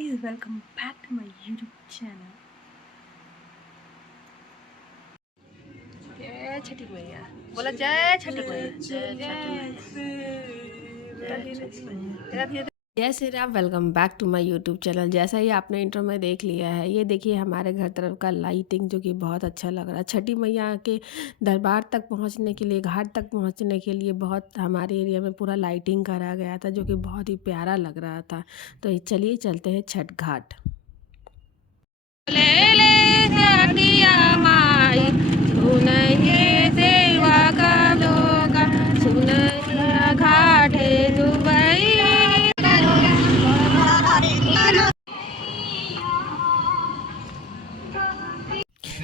guys, welcome back to my YouTube channel. जय छठी मैया, बोला जय छठी मैया, जय छठी मैया। जय Shri Ram. Welcome back to my YouTube channel. जैसा ही आपने इंट्रो में देख लिया है, ये देखिए हमारे घर तरफ का लाइटिंग जो कि बहुत अच्छा लग रहा है। छठी मैया के दरबार तक पहुंचने के लिए, घाट तक पहुंचने के लिए बहुत हमारे एरिया में पूरा लाइटिंग करा गया था, जो कि बहुत ही प्यारा लग रहा था। तो चलिए चलते हैं छठ घाट। ले ले माई सुनइए सेवा का लोग, सुनइए घाटे दुबई।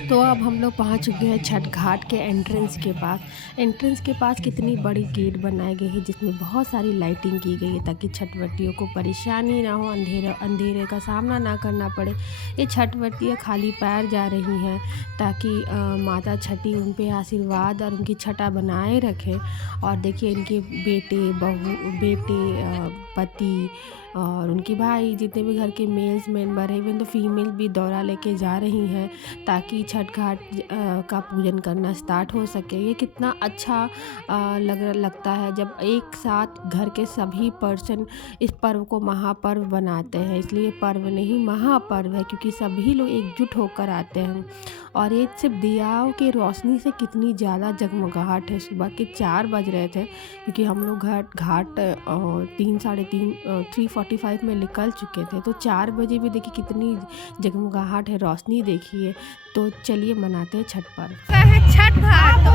तो अब हम लोग पहुंच चुके हैं छठ घाट के एंट्रेंस के पास। एंट्रेंस के पास कितनी बड़ी गेट बनाई गई है, जिसमें बहुत सारी लाइटिंग की गई है ताकि छठवटियों को परेशानी ना हो, अंधेरे का सामना ना करना पड़े। ये छठवटियाँ खाली पैर जा रही हैं ताकि माता छठी उन पे आशीर्वाद और उनकी छठा बनाए रखे। और देखिए इनके बेटे पति और उनके भाई, जितने भी घर के मेल्स मेंबर हैं, इवन तो फीमेल भी दौरा लेके जा रही हैं ताकि छठ घाट का पूजन करना स्टार्ट हो सके। ये कितना अच्छा लगता है जब एक साथ घर के सभी पर्सन इस पर्व को महापर्व बनाते हैं। इसलिए पर्व नहीं महापर्व है, क्योंकि सभी लोग एकजुट होकर आते हैं। और ये सिर्फ दियाओं की रोशनी से कितनी ज़्यादा जगमगाहट है। सुबह के 4 बज रहे थे, क्योंकि हम लोग घाट 3:45 में निकल चुके थे। तो 4 बजे भी देखिए कितनी जगमगाहट है, रोशनी देखिए। तो चलिए मनाते हैं छठ पर्व। छठ घाट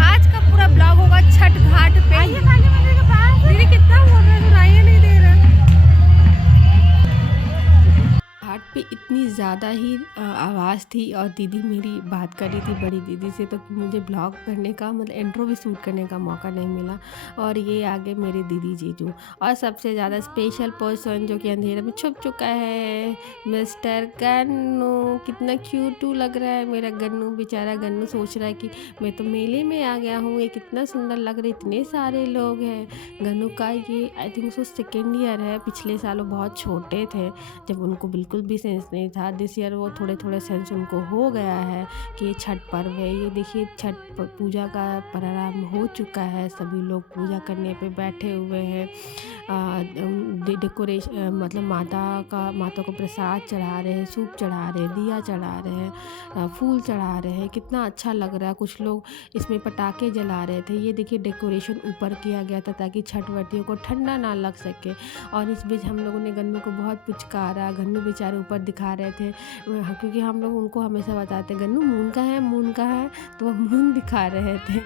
आज का पूरा ब्लॉग होगा छठ घाट पे। दीदी कितना बोल रहे सुनाइए नहीं दे रहा। घाट पे इतनी ज़्यादा ही आवाज़ थी और दीदी मेरी बात कर रही थी बड़ी दीदी से, तो मुझे ब्लॉग करने का मतलब इंट्रो भी शूट करने का मौका नहीं मिला। और ये आगे मेरे दीदी जीजू, और सबसे ज़्यादा स्पेशल पर्सन जो कि अंधेरे में छुप चुका है, मिस्टर गन्नू। कितना क्यूट लग रहा है मेरा गन्नू। बेचारा गन्नू सोच रहा है कि मैं तो मेले में आ गया हूँ, ये कितना सुंदर लग रहा है, इतने सारे लोग हैं। गन्नू का ये I think so 2nd year है। पिछले सालों बहुत छोटे थे जब उनको बिल्कुल भी सेंस नहीं था। दिस ईयर वो थोड़े थोड़े सेंस उनको हो गया है कि ये छठ पर्व है। ये देखिए छठ पूजा का प्रारंभ हो चुका है, सभी लोग पूजा करने पे बैठे हुए हैं। डेकोरेशन मतलब माता को प्रसाद चढ़ा रहे हैं, सूप चढ़ा रहे हैं, दिया चढ़ा रहे हैं, फूल चढ़ा रहे हैं। कितना अच्छा लग रहा है। कुछ लोग इसमें पटाखे जला रहे थे। ये देखिए डेकोरेशन ऊपर किया गया था ताकि छठवटियों को ठंडा ना लग सके। और इस बीच हम लोगों ने गन्नू को बहुत पुचकारा। गन्नू बेचारे ऊपर दिखा रहे थे, क्योंकि हम लोग उनको हमेशा बताते गन्नू मून का है, मून का है, तो वो मून दिखा रहे थे।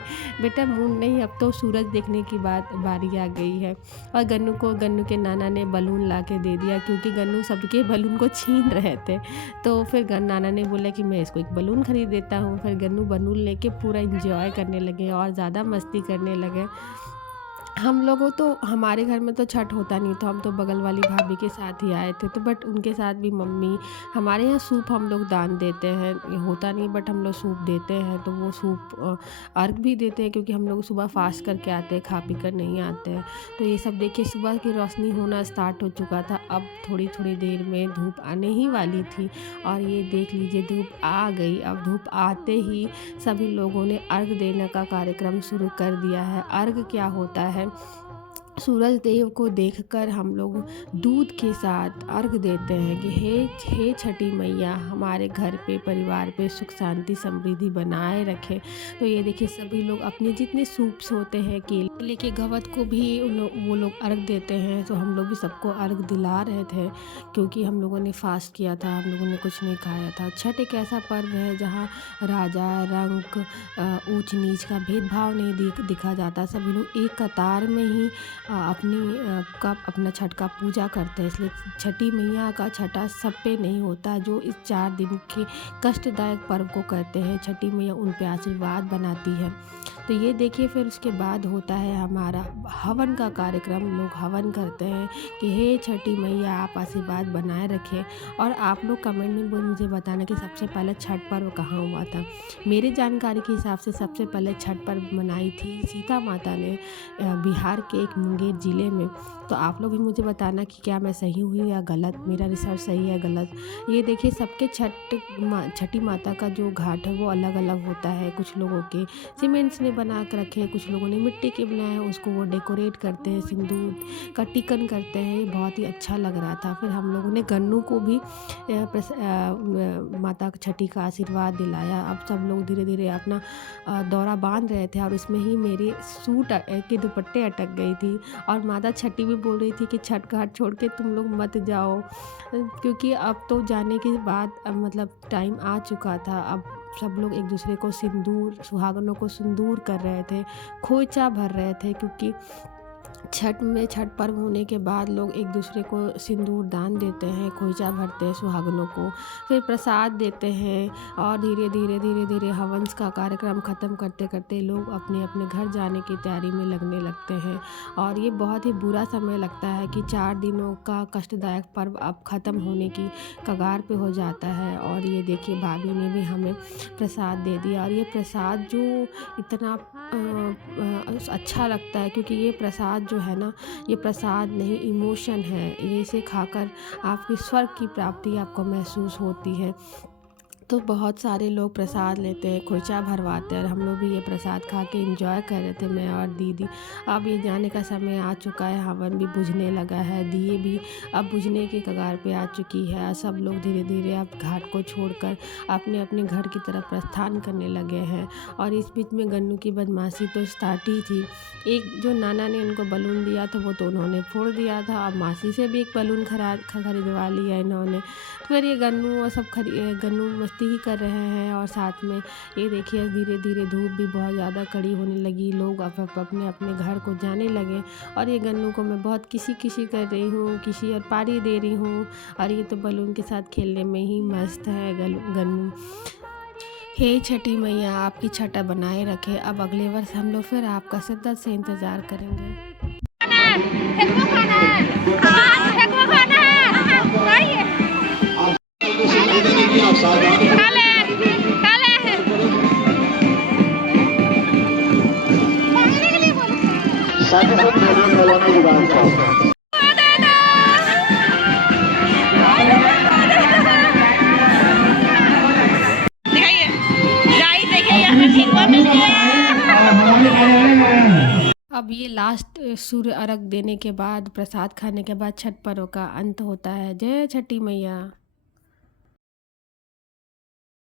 बेटा मून नहीं, अब तो सूरज देखने की बारी आ गई है। और गन्नू के नाना ने बलून ला के दे दिया, क्योंकि गन्नू सबके बलून को छीन रहे थे। तो फिर नाना ने बोला कि मैं इसको एक बलून खरीद देता हूँ। फिर गन्नू बलून लेके पूरा इंजॉय करने लगे और ज़्यादा मस्ती करने लगे। हम लोगों तो हमारे घर में तो छठ होता नहीं था, हम तो बगल वाली भाभी के साथ ही आए थे। तो बट उनके साथ भी मम्मी, हमारे यहाँ सूप हम लोग दान देते हैं, ये होता नहीं बट हम लोग सूप देते हैं। तो वो सूप अर्घ भी देते हैं, क्योंकि हम लोग सुबह फास्ट करके आते हैं, खा पी कर नहीं आते हैं। तो ये सब देखिए सुबह की रोशनी होना स्टार्ट हो चुका था। अब थोड़ी देर में धूप आने ही वाली थी, और ये देख लीजिए धूप आ गई। अब धूप आते ही सभी लोगों ने अर्घ देने का कार्यक्रम शुरू कर दिया है। अर्घ क्या होता है, सूरज देव को देखकर हम लोग दूध के साथ अर्घ देते हैं कि हे छठी मैया हमारे घर पे, परिवार पे सुख शांति समृद्धि बनाए रखे। तो ये देखिए सभी लोग अपने जितने सूप्स होते हैं, केले के घवत को भी वो लोग अर्घ देते हैं। तो हम लोग भी सबको अर्घ दिला रहे थे, क्योंकि हम लोगों ने फास्ट किया था, हम लोगों ने कुछ नहीं खाया था। छठ एक ऐसा पर्व है जहाँ राजा रंग ऊंच नीच का भेदभाव नहीं दिखा जाता। सभी लोग एक कतार में ही अपना छठ का पूजा करते हैं। इसलिए छठी मैया का छठा सब पे नहीं होता। जो इस 4 दिन के कष्टदायक पर्व को करते हैं, छठी मैया उन पे आशीर्वाद बनाती है। तो ये देखिए फिर उसके बाद होता है हमारा हवन का कार्यक्रम। लोग हवन करते हैं कि हे छठी मैया आप आशीर्वाद बनाए रखें। और आप लोग कमेंट में मुझे बताना कि सबसे पहले छठ पर्व कहाँ हुआ था। मेरी जानकारी के हिसाब से सबसे पहले छठ पर्व मनाई थी सीता माता ने बिहार के एक मुंगेर ज़िले में। तो आप लोग भी मुझे बताना कि क्या मैं सही हुई या गलत, मेरा रिसर्च सही है गलत। ये देखिए सबके छठी माता का जो घाट है वो अलग अलग होता है। कुछ लोगों के सीमेंट्स ने बना कर रखे हैं, कुछ लोगों ने मिट्टी के बनाए हैं, उसको वो डेकोरेट करते हैं, सिंदूर का टिकन करते हैं। ये बहुत ही अच्छा लग रहा था। फिर हम लोगों ने गन्नू को भी माता छठी का आशीर्वाद दिलाया। अब सब लोग धीरे धीरे अपना दौरा बांध रहे थे और उसमें ही मेरे सूट के दुपट्टे अटक गई थी। और माता छठी भी बोल रही थी कि छठ घाट छोड़ के तुम लोग मत जाओ, क्योंकि अब तो जाने के बाद मतलब टाइम आ चुका था। अब सब लोग एक दूसरे को सिंदूर, सुहागनों को सिंदूर कर रहे थे, खोइचा भर रहे थे, क्योंकि छठ पर्व होने के बाद लोग एक दूसरे को सिंदूर दान देते हैं, खोइचा भरते हैं सुहागनों को, फिर प्रसाद देते हैं। और धीरे धीरे हवंस का कार्यक्रम ख़त्म करते करते लोग अपने अपने घर जाने की तैयारी में लगने लगते हैं। और ये बहुत ही बुरा समय लगता है कि 4 दिनों का कष्टदायक पर्व अब ख़त्म होने की कगार पे हो जाता है। और ये देखिए भाभी ने भी हमें प्रसाद दे दिया। और ये प्रसाद जो इतना अच्छा लगता है, क्योंकि ये प्रसाद जो है ना, ये प्रसाद नहीं इमोशन है। ये इसे खाकर आपकी स्वर्ग की प्राप्ति आपको महसूस होती है। तो बहुत सारे लोग प्रसाद लेते हैं, खोइचा भरवाते हैं, और हम लोग भी ये प्रसाद खा के एंजॉय कर रहे थे, मैं और दीदी। अब ये जाने का समय आ चुका है, हवन भी बुझने लगा है, दिए भी अब बुझने की कगार पे आ चुकी है। सब लोग धीरे धीरे अब घाट को छोड़कर अपने अपने घर की तरफ प्रस्थान करने लगे हैं। और इस बीच में गन्नू की बदमाशी तो स्टार्ट ही थी। एक जो नाना ने उनको बलून दिया था वो तो उन्होंने फोड़ दिया था। अब मासी से भी एक बलून खरीदवा लिया इन्होंने। फिर ये गन्नू और सब गन्नू मस्ती ही कर रहे हैं। और साथ में ये देखिए धीरे धीरे धूप भी बहुत ज़्यादा कड़ी होने लगी, लोग अब अपने अपने घर को जाने लगे। और ये गन्नू को मैं बहुत किसी कर रही हूँ, किसी और पारी दे रही हूँ। और ये तो बलून के साथ खेलने में ही मस्त है गन्नू। हे छठी मैया आपकी छठा बनाए रखे। अब अगले वर्ष हम लोग फिर आपका शिद्दत से इंतज़ार करेंगे। अब ये लास्ट सूर्य अर्घ देने के बाद, प्रसाद खाने के बाद छठ पर्व का अंत होता है। जय छठी मैया।